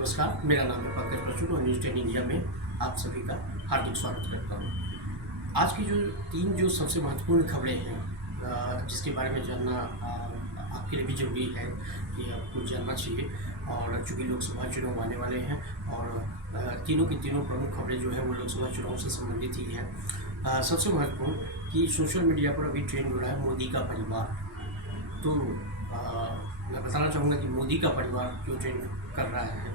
नमस्कार, मेरा नाम है पंकज प्रचुर और न्यूज़ 10 इंडिया में आप सभी का हार्दिक स्वागत करता हूँ। आज की जो सबसे महत्वपूर्ण खबरें हैं जिसके बारे में जानना आपके लिए भी ज़रूरी है कि आपको जानना चाहिए। और चूँकि लोकसभा चुनाव आने वाले हैं और तीनों की तीनों प्रमुख खबरें जो है वो लोकसभा चुनाव से संबंधित ही हैं। सबसे महत्वपूर्ण कि सोशल मीडिया पर अभी ट्रेंड हो रहा है मोदी का परिवार। तो मैं बताना चाहूँगा कि मोदी का परिवार क्यों ट्रेंड कर रहा है।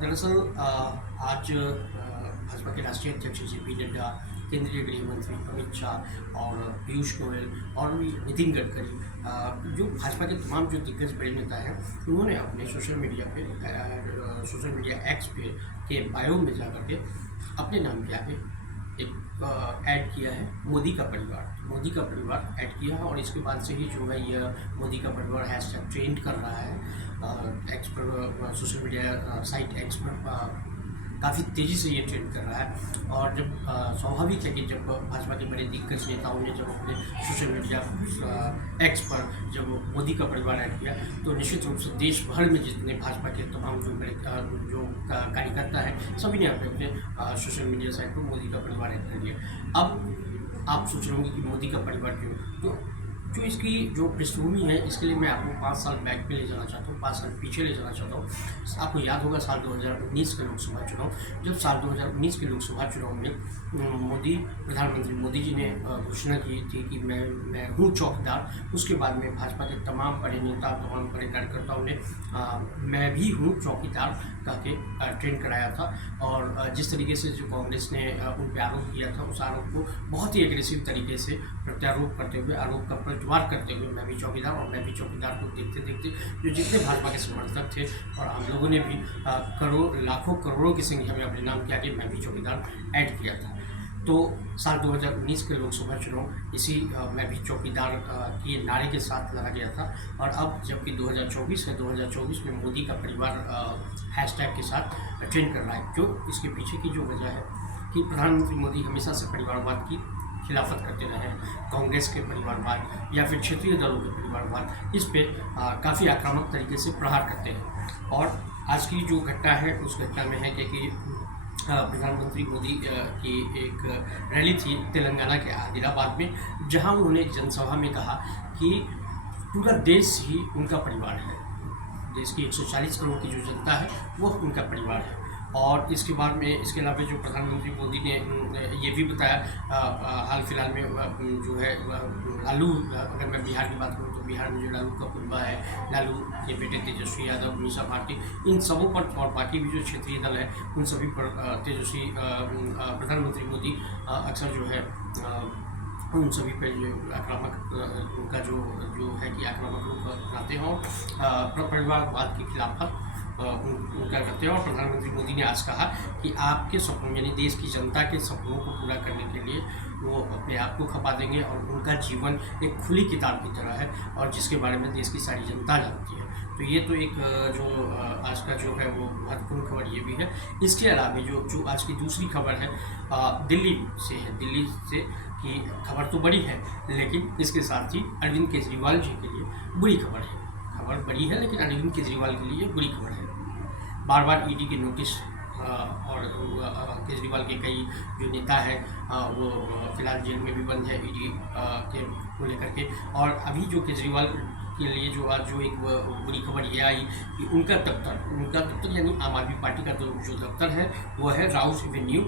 दरअसल आज भाजपा के राष्ट्रीय अध्यक्ष JP नड्डा, केंद्रीय गृह मंत्री अमित शाह और पीयूष गोयल और भी नितिन गडकरी, जो भाजपा के तमाम जो दिग्गज बड़े नेता हैं, उन्होंने अपने सोशल मीडिया एक्स पे के बायो में जाकर के अपने नाम के आगे एक ऐड किया है मोदी का परिवार ऐड किया है। और इसके बाद से ही जो है यह मोदी का परिवार हैशटैग ट्रेंड कर रहा है एक्स पर, सोशल मीडिया साइट एक्स पर काफ़ी तेज़ी से ये ट्रेंड कर रहा है। और जब स्वाभाविक है कि जब भाजपा के बड़े दिग्गज नेताओं ने जब अपने सोशल मीडिया एक्स पर जब मोदी का परिवार ऐड किया तो निश्चित रूप से देश भर में जितने भाजपा के तमाम जो बड़े कार्यकर्ता हैं सभी ने अपने अपने सोशल मीडिया साइट पर मोदी का परिवार ऐड कर लिया। अब आप सोच रहे होंगे कि मोदी का परिवार क्यों, तो जो इसकी जो पृष्ठभूमि है इसके लिए मैं आपको 5 साल बैक पे ले जाना चाहता हूँ, 5 साल पीछे ले जाना चाहता हूँ। आपको याद होगा साल 2019 का लोकसभा चुनाव, जब साल 2019 के लोकसभा चुनाव में प्रधानमंत्री मोदी जी ने घोषणा की थी कि मैं हूँ चौकीदार। उसके बाद में भाजपा के तमाम बड़े नेता, तमाम बड़े कार्यकर्ताओं ने मैं भी हूँ चौकीदार कह के ट्रेंड कराया था। और जिस तरीके से जो कांग्रेस ने उन पर आरोप किया था, उस आरोप को बहुत ही एग्रेसिव तरीके से प्रत्यारोप करते हुए, आरोप का पलटवार करते हुए मैं भी चौकीदार को देखते देखते जो जितने भाजपा के समर्थक थे और हम लोगों ने भी लाखों करोड़ों की संख्या में अपने नाम के आगे मैं भी चौकीदार ऐड किया था। तो साल 2019 के लोकसभा चुनाव इसी मैं भी चौकीदार के नारे के साथ लड़ा गया था। और अब जबकि 2024 है, 2024 में मोदी का परिवार हैशटैग के साथ ट्रेंड कर रहा है। क्यों? इसके पीछे की जो वजह है कि प्रधानमंत्री मोदी हमेशा से परिवारवाद की खिलाफत करते रहे हैं। कांग्रेस के परिवारवाद या फिर क्षेत्रीय दलों के परिवारवाद, इस पे काफ़ी आक्रामक तरीके से प्रहार करते हैं। और आज की जो घटना है उस घटना में है कि प्रधानमंत्री मोदी की एक रैली थी तेलंगाना के आदिलाबाद में, जहां उन्होंने एक जनसभा में कहा कि पूरा देश ही उनका परिवार है। देश की 140 करोड़ की जो जनता है वो उनका परिवार है। और इसके बाद में इसके अलावा जो प्रधानमंत्री मोदी ने ये भी बताया, हाल फिलहाल में जो है लालू, अगर मैं बिहार की बात करूँ तो बिहार में जो लालू का कुनबा है, लालू के बेटे तेजस्वी यादव, मीसा भारती, इन सबों पर और बाकी भी जो क्षेत्रीय दल है उन सभी पर तेजस्वी प्रधानमंत्री मोदी अक्सर जो है उन सभी पर जो आक्रामक उनका जो है कि आक्रामक रूप अपनाते हैं और परिवारवाद के खिलाफ उनका करते हैं। और प्रधानमंत्री मोदी ने आज कहा कि आपके सपनों यानी देश की जनता के सपनों को पूरा करने के लिए वो अपने आप को खपा देंगे। और उनका जीवन एक खुली किताब की तरह है और जिसके बारे में देश की सारी जनता जानती है। तो ये तो एक जो आज का जो है वो महत्वपूर्ण खबर ये भी है। इसके अलावा जो आज की दूसरी खबर है दिल्ली से कि खबर तो बड़ी है लेकिन इसके साथ ही अरविंद केजरीवाल जी के लिए बुरी खबर है। खबर बड़ी है लेकिन अरविंद केजरीवाल के लिए बुरी खबर है। बार बार ईडी के नोटिस और केजरीवाल के कई जो नेता हैं वो फिलहाल जेल में भी बंद है ईडी के को लेकर के। और अभी जो केजरीवाल के लिए जो आज जो एक बुरी खबर ये आई कि उनका दफ्तर यानी आम आदमी पार्टी का जो दफ्तर है वो है राउज एवेन्यू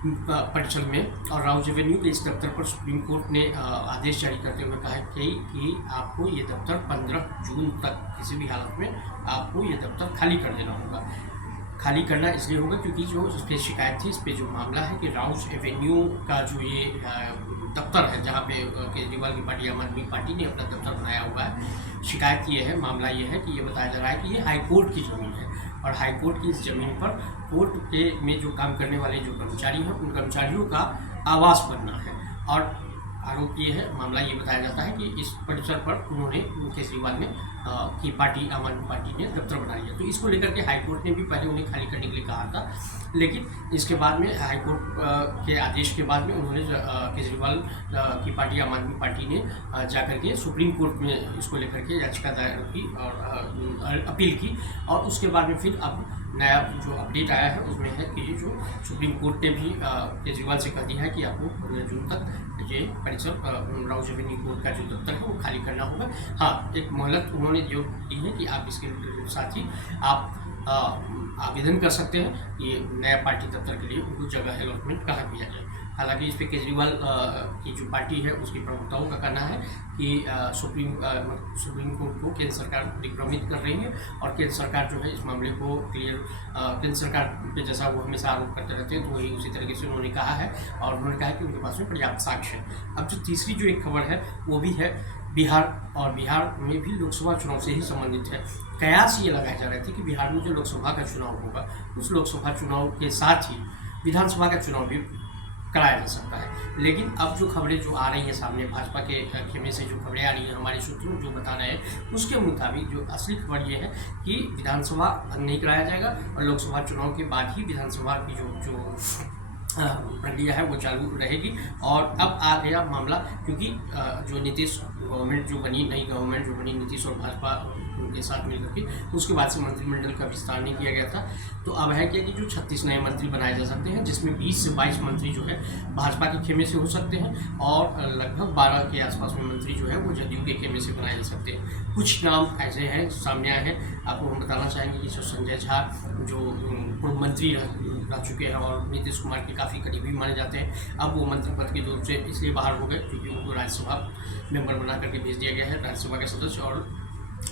परिसर में। और राउज एवेन्यू के इस दफ्तर पर सुप्रीम कोर्ट ने आदेश जारी करते हुए कहा कि आपको ये दफ्तर 15 जून तक किसी भी हालत में आपको ये दफ्तर खाली कर देना होगा। खाली करना इसलिए होगा क्योंकि जो इस पर शिकायत थी, इस पर जो मामला है कि राउज एवेन्यू का जो ये दफ्तर है जहाँ पे केजरीवाल की पार्टी आम आदमी पार्टी ने अपना दफ्तर बनाया हुआ है, शिकायत ये है, मामला ये है कि ये बताया जा रहा है कि ये हाईकोर्ट की ज़मीन है और हाईकोर्ट की इस ज़मीन पर कोर्ट के में जो काम करने वाले जो कर्मचारी हैं उन कर्मचारियों का आवास बनना है। और आरोप ये है, मामला ये बताया जाता है कि इस परिसर पर उन्होंने केजरीवाल ने की पार्टी आम आदमी पार्टी ने दफ्तर बना लिया। तो इसको लेकर के हाईकोर्ट ने भी पहले उन्हें खाली करने के लिए कहा था, लेकिन इसके बाद में हाईकोर्ट के आदेश के बाद में उन्होंने केजरीवाल की पार्टी आम आदमी पार्टी ने जाकर के सुप्रीम कोर्ट में इसको लेकर के याचिका दायर की और अपील की। और उसके बाद में फिर अब नया जो अपडेट आया है उसमें है कि जो सुप्रीम कोर्ट ने भी केजरीवाल से कह दिया है कि आपको 15 जून तक ये परिसर राउज एवेन्यू कोर्ट का जो दफ्तर है वो खाली करना होगा। हाँ, एक मोहलत उन्होंने जो दी है कि आप इसके साथ ही आप आवेदन कर सकते हैं कि नया पार्टी दफ्तर के लिए उनको जगह अलॉटमेंट कहाँ किया जाए। हालांकि इस पर केजरीवाल की जो पार्टी है उसकी प्रवक्ताओं का कहना है कि सुप्रीम कोर्ट को केंद्र सरकार दिग्भ्रमित कर रही है और केंद्र सरकार जो है इस मामले को क्लियर केंद्र सरकार पे जैसा वो हमेशा आरोप करते रहते हैं तो वही उसी तरीके से उन्होंने कहा है और उन्होंने कहा कि उनके पास में पर्याप्त साक्ष्य है। अब जो तीसरी जो एक खबर है वो भी है बिहार, और बिहार में भी लोकसभा चुनाव से ही संबंधित है। कयास ये लगाए जा रहे थे कि बिहार में जो लोकसभा का चुनाव होगा उस लोकसभा चुनाव के साथ ही विधानसभा का चुनाव भी कराया जा सकता है। लेकिन अब जो खबरें जो आ रही है सामने भाजपा के खेमे से जो खबरें आ रही हैं हमारे सूत्रों जो बता रहे हैं उसके मुताबिक जो असली खबर ये है कि विधानसभा नहीं कराया जाएगा और लोकसभा चुनाव के बाद ही विधानसभा की जो प्रक्रिया है वो चालू रहेगी। और अब आ गया मामला क्योंकि जो नीतीश गवर्नमेंट जो बनी, नई गवर्नमेंट जो बनी नीतीश और भाजपा उनके साथ मिलकर के उसके बाद से मंत्रिमंडल का विस्तार नहीं किया गया था। तो अब है क्या कि जो 36 नए मंत्री बनाए जा सकते हैं जिसमें 20 से 22 मंत्री जो है भाजपा के खेमे से हो सकते हैं और लगभग 12 के आसपास में मंत्री जो है वो जदयू के खेमे से बनाए जा सकते हैं। कुछ नाम ऐसे हैं सामने आए हैं, आपको हम बताना चाहेंगे कि संजय झा जो पूर्व मंत्री रह चुके हैं और नीतीश कुमार के काफ़ी करीबी माने जाते हैं, अब वो मंत्री पद के रूप से इसलिए बाहर हो गए क्योंकि उनको राज्यसभा मेंबर बना करके भेज दिया गया है, राज्यसभा के सदस्य, और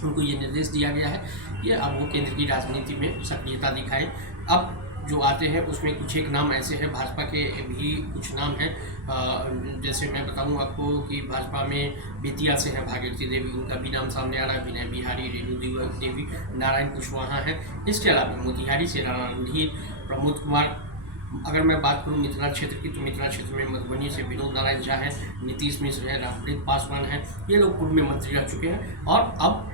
उनको ये निर्देश दिया गया है कि अब वो केंद्र की राजनीति में सक्रियता दिखाएं। अब जो आते हैं उसमें कुछ एक नाम ऐसे हैं, भाजपा के भी कुछ नाम हैं, जैसे मैं बताऊं आपको कि भाजपा में बेतिया से हैं भागीरथी देवी, उनका भी नाम सामने आ रहा है, विनय बिहारी, रेणु देवी, नारायण कुशवाहा हैं। इसके अलावा मोतिहारी से राणा रणधीर, प्रमोद कुमार। अगर मैं बात करूं मिथिला क्षेत्र की तो मिथिला क्षेत्र में मधुबनी से विनोद नारायण झा है, नीतीश मिश्र है, रामप्रीत पासवान है, ये लोग पूर्व में मंत्री रह चुके हैं और अब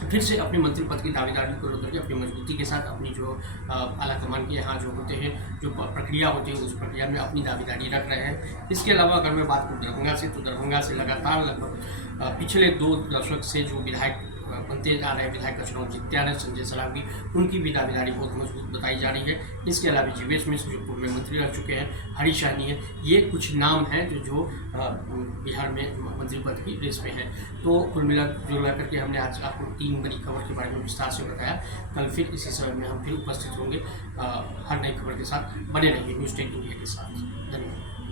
फिर से अपने मंत्री पद की दावेदारी को करके अपनी मजबूती के साथ अपनी जो आलाकमान के यहाँ जो होते हैं जो प्रक्रिया होती है उस प्रक्रिया में अपनी दावेदारी रख रहे हैं। इसके अलावा अगर मैं बात करूँ दरभंगा से तो दरभंगा से लगातार लगभग पिछले 2 दशक से जो विधायक बनते आ रहे हैं, विधायक का चुनाव जीतते आ रहे हैं, संजय सरावगी, उनकी भी दावेदारी बहुत मजबूत बताई जा रही है। इसके अलावा जीवेश मिश्र जो पूर्व में मंत्री रह चुके हैं, हरीश सहनी है, ये कुछ नाम हैं जो बिहार में मंत्री पद की रेस में है। तो कुल मिला करके हमने आज आपको 3 बड़ी खबर के बारे में विस्तार से बताया। कल फिर इसी समय में हम फिर उपस्थित होंगे हर नई खबर के साथ। बने रहिए न्यूज़ 10 इंडिया के साथ।